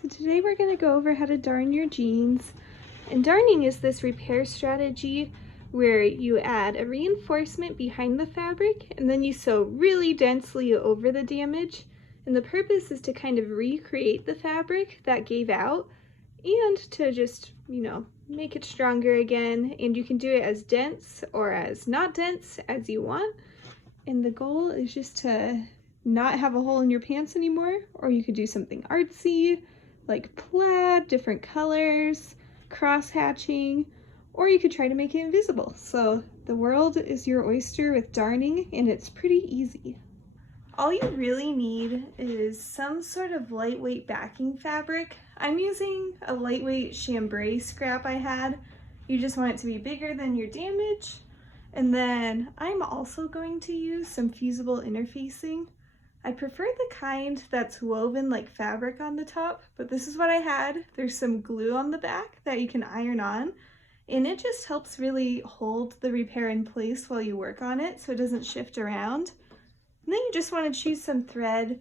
So today we're going to go over how to darn your jeans. And darning is this repair strategy where you add a reinforcement behind the fabric and then you sew really densely over the damage. And the purpose is to kind of recreate the fabric that gave out and to just, make it stronger again. And you can do it as dense or as not dense as you want. And the goal is just to not have a hole in your pants anymore, or you could do something artsy like plaid, different colors, cross hatching, or you could try to make it invisible. So the world is your oyster with darning, and it's pretty easy. All you really need is some sort of lightweight backing fabric. I'm using a lightweight chambray scrap I had. You just want it to be bigger than your damage. And then I'm also going to use some fusible interfacing. I prefer the kind that's woven like fabric on the top, but this is what I had. There's some glue on the back that you can iron on, and it just helps really hold the repair in place while you work on it so it doesn't shift around. And then you just want to choose some thread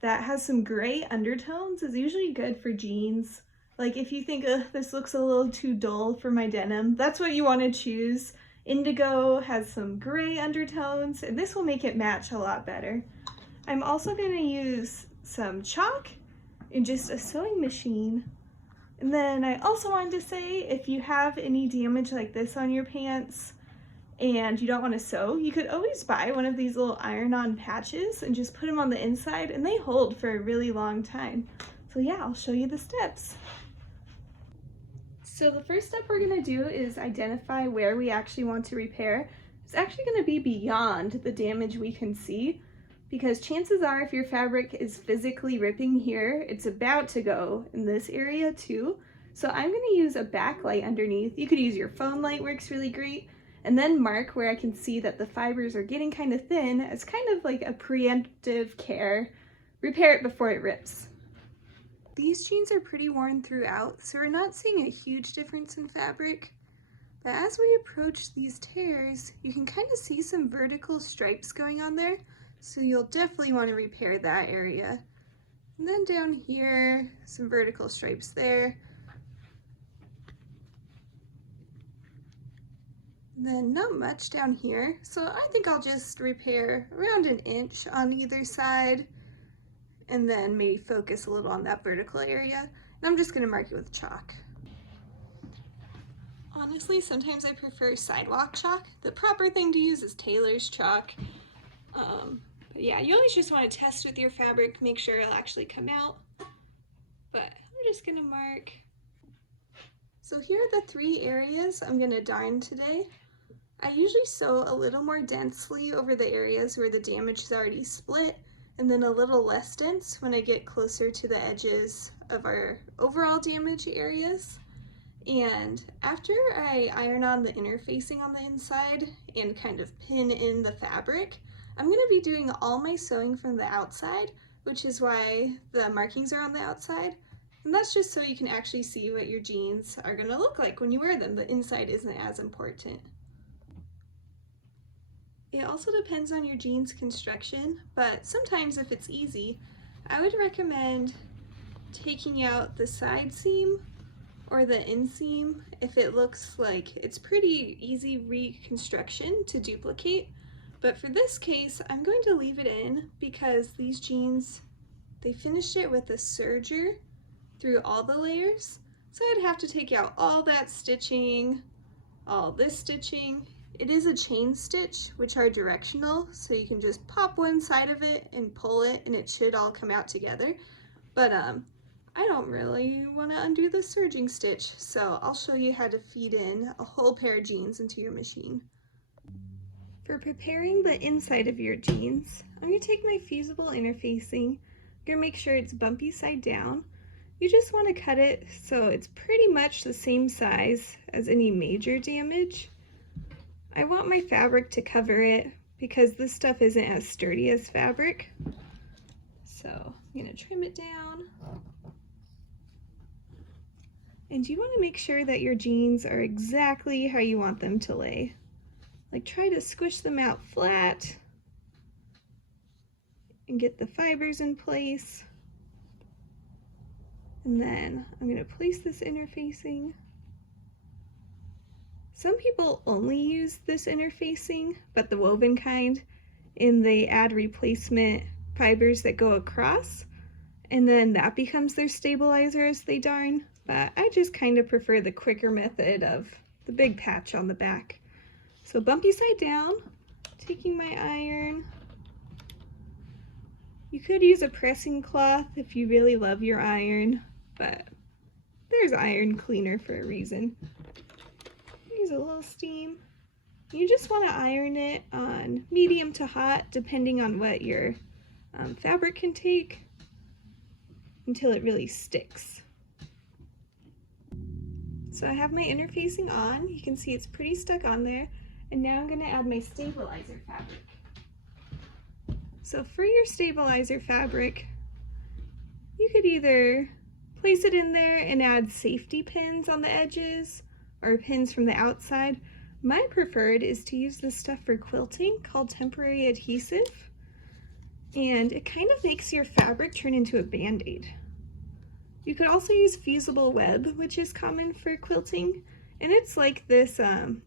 that has some gray undertones. It's usually good for jeans. Like if you think, this looks a little too dull for my denim, that's what you want to choose. Indigo has some gray undertones, and this will make it match a lot better. I'm also going to use some chalk and just a sewing machine. And then I also wanted to say, if you have any damage like this on your pants and you don't want to sew, you could always buy one of these little iron-on patches and just put them on the inside, and they hold for a really long time. So yeah, I'll show you the steps. So the first step we're going to do is identify where we actually want to repair. It's actually going to be beyond the damage we can see, because chances are if your fabric is physically ripping here, it's about to go in this area too. So I'm going to use a backlight underneath. You could use your phone light, works really great, and then mark where I can see that the fibers are getting kind of thin as kind of like a preemptive care. Repair it before it rips. These jeans are pretty worn throughout, so we're not seeing a huge difference in fabric. But as we approach these tears, you can kind of see some vertical stripes going on there. So you'll definitely want to repair that area. And then down here, some vertical stripes there. And then not much down here. So I think I'll just repair around 1 inch on either side, and then maybe focus a little on that vertical area. And I'm just going to mark it with chalk. Honestly, sometimes I prefer sidewalk chalk. The proper thing to use is tailor's chalk. But yeah, you always just want to test with your fabric, make sure it'll actually come out. But I'm just going to mark. So here are the 3 areas I'm going to darn today. I usually sew a little more densely over the areas where the damage is already split, and then a little less dense when I get closer to the edges of our overall damage areas. And after I iron on the interfacing on the inside and kind of pin in the fabric, I'm going to be doing all my sewing from the outside, which is why the markings are on the outside. And that's just so you can actually see what your jeans are going to look like when you wear them. The inside isn't as important. It also depends on your jeans construction, but sometimes if it's easy, I would recommend taking out the side seam or the inseam if it looks like it's pretty easy reconstruction to duplicate. But for this case, I'm going to leave it in because these jeans, they finished it with a serger through all the layers. So I'd have to take out all that stitching, all this stitching. It is a chain stitch, which are directional, so you can just pop one side of it and pull it and it should all come out together. But I don't really want to undo the serging stitch, so I'll show you how to feed in a whole pair of jeans into your machine. For preparing the inside of your jeans, I'm going to take my fusible interfacing. I'm going to make sure it's bumpy side down. You just want to cut it so it's pretty much the same size as any major damage. I want my fabric to cover it because this stuff isn't as sturdy as fabric. So I'm going to trim it down. And you want to make sure that your jeans are exactly how you want them to lay. Like try to squish them out flat and get the fibers in place. And then I'm going to place this interfacing. Some people only use this interfacing, but the woven kind, and they add replacement fibers that go across, and then that becomes their stabilizer as they darn. But I just kind of prefer the quicker method of the big patch on the back. So bumpy side down, taking my iron. You could use a pressing cloth if you really love your iron, but there's iron cleaner for a reason. Use a little steam. You just want to iron it on medium to hot, depending on what your fabric can take, until it really sticks. So I have my interfacing on. You can see it's pretty stuck on there. And now I'm going to add my stabilizer fabric. So for your stabilizer fabric, you could either place it in there and add safety pins on the edges or pins from the outside. My preferred is to use this stuff for quilting called temporary adhesive, and it kind of makes your fabric turn into a band-aid. You could also use fusible web, which is common for quilting, and it's like this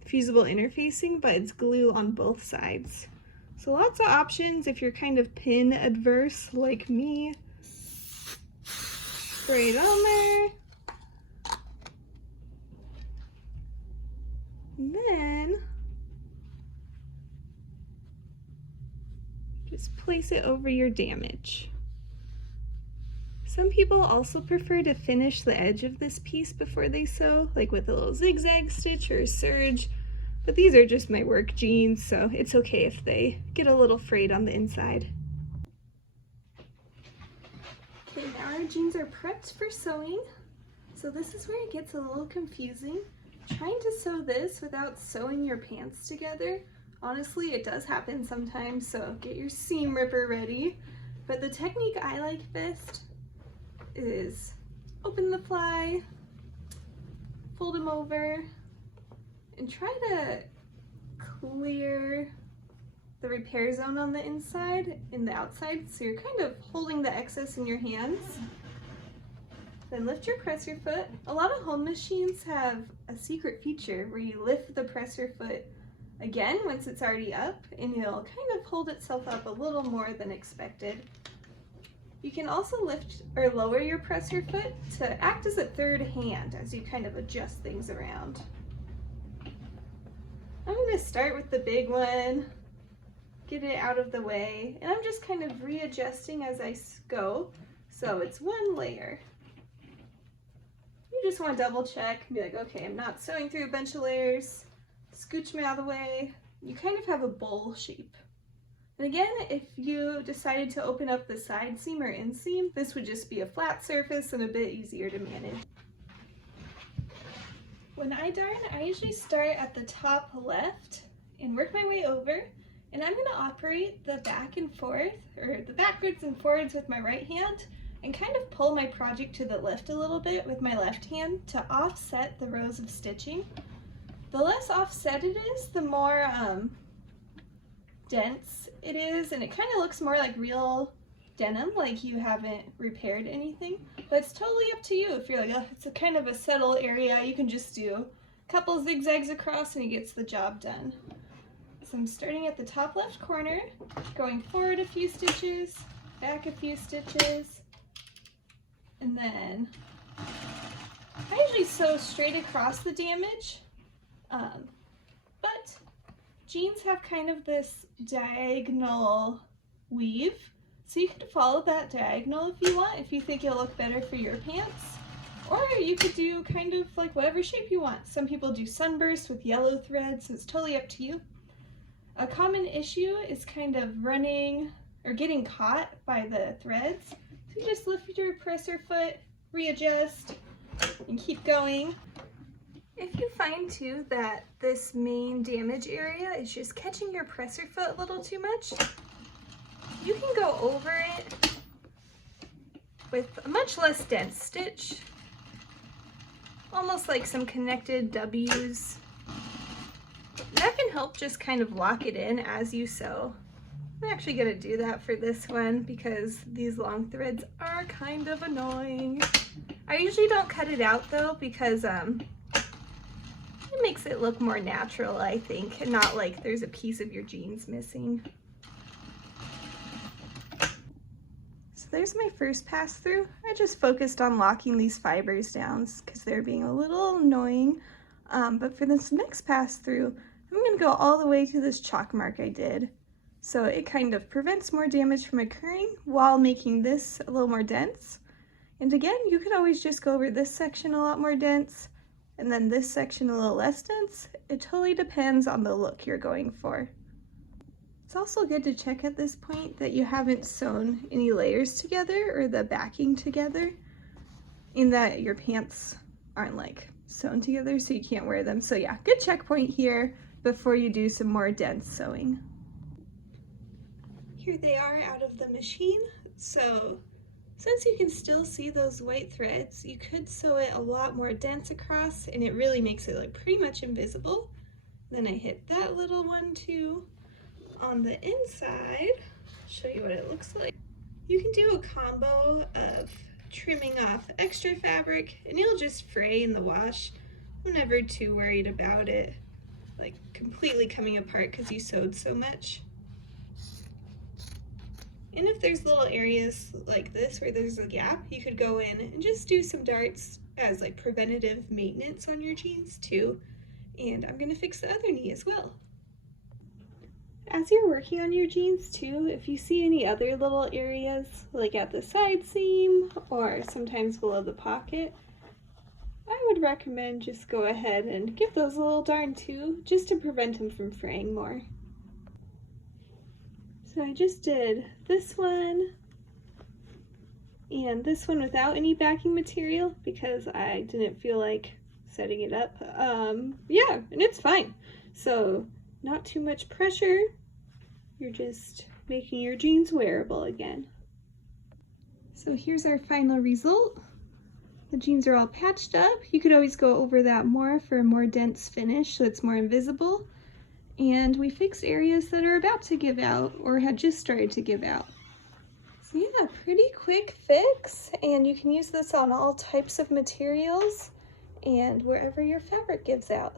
fusible interfacing, but it's glue on both sides. So lots of options if you're kind of pin adverse like me. Spray it on there. And then just place it over your damage. Some people also prefer to finish the edge of this piece before they sew, like with a little zigzag stitch or a serge, but these are just my work jeans, so it's okay if they get a little frayed on the inside. Okay, now our jeans are prepped for sewing. So this is where it gets a little confusing. Trying to sew this without sewing your pants together, honestly, it does happen sometimes, so get your seam ripper ready. But the technique I like best is open the fly, fold them over, and try to clear the repair zone on the inside and the outside, so you're kind of holding the excess in your hands. Then lift your presser foot. A lot of home machines have a secret feature where you lift the presser foot again once it's already up, and it'll kind of hold itself up a little more than expected. You can also lift or lower your presser foot to act as a third hand as you kind of adjust things around. I'm going to start with the big one, get it out of the way, and I'm just kind of readjusting as I go, so it's one layer. You just want to double check and be like, okay, I'm not sewing through a bunch of layers, scooch me out of the way. You kind of have a bowl shape. And again, if you decided to open up the side seam or inseam, this would just be a flat surface and a bit easier to manage. When I darn, I usually start at the top left and work my way over, and I'm going to operate the back and forth, or the backwards and forwards with my right hand, and kind of pull my project to the left a little bit with my left hand to offset the rows of stitching. The less offset it is, the more dense it is, and it kind of looks more like real denim, like you haven't repaired anything. But it's totally up to you. If you're like, oh, it's a kind of a subtle area, you can just do a couple zigzags across and it gets the job done. So I'm starting at the top left corner, going forward a few stitches, back a few stitches, and then I usually sew straight across the damage, but jeans have kind of this diagonal weave, so you can follow that diagonal if you want, if you think it'll look better for your pants, or you could do kind of like whatever shape you want. Some people do sunburst with yellow thread, so it's totally up to you. A common issue is kind of running or getting caught by the threads, so you just lift your presser foot, readjust, and keep going. If you find too that this main damage area is just catching your presser foot a little too much, you can go over it with a much less dense stitch, almost like some connected W's. That can help just kind of lock it in as you sew. I'm actually going to do that for this one because these long threads are kind of annoying. I I usually don't cut it out though because it makes it look more natural, I think, and not like there's a piece of your jeans missing. So there's my first pass through. I just focused on locking these fibers down because they're being a little annoying. But for this next pass through, I'm gonna go all the way to this chalk mark I did. So it kind of prevents more damage from occurring while making this a little more dense. And again, you could always just go over this section a lot more dense and then this section a little less dense. It totally depends on the look you're going for. It's also good to check at this point that you haven't sewn any layers together or the backing together, and that your pants aren't like sewn together so you can't wear them. So yeah, good checkpoint here before you do some more dense sewing. Here they are out of the machine. So since you can still see those white threads, you could sew it a lot more dense across and it really makes it look pretty much invisible. Then I hit that little one too. On the inside, I'll show you what it looks like. You can do a combo of trimming off extra fabric and it'll just fray in the wash. I'm never too worried about it like completely coming apart because you sewed so much. And if there's little areas like this where there's a gap, you could go in and just do some darts as like preventative maintenance on your jeans too. And I'm gonna fix the other knee as well. As you're working on your jeans too, if you see any other little areas, like at the side seam or sometimes below the pocket, I would recommend just go ahead and give those a little darn too, just to prevent them from fraying more. So I just did this one and this one without any backing material because I didn't feel like setting it up. Yeah, and it's fine. So not too much pressure. You're just making your jeans wearable again. So here's our final result. The jeans are all patched up. You could always go over that more for a more dense finish so it's more invisible. And we fixed areas that are about to give out or had just started to give out. So yeah, pretty quick fix, and you can use this on all types of materials and wherever your fabric gives out.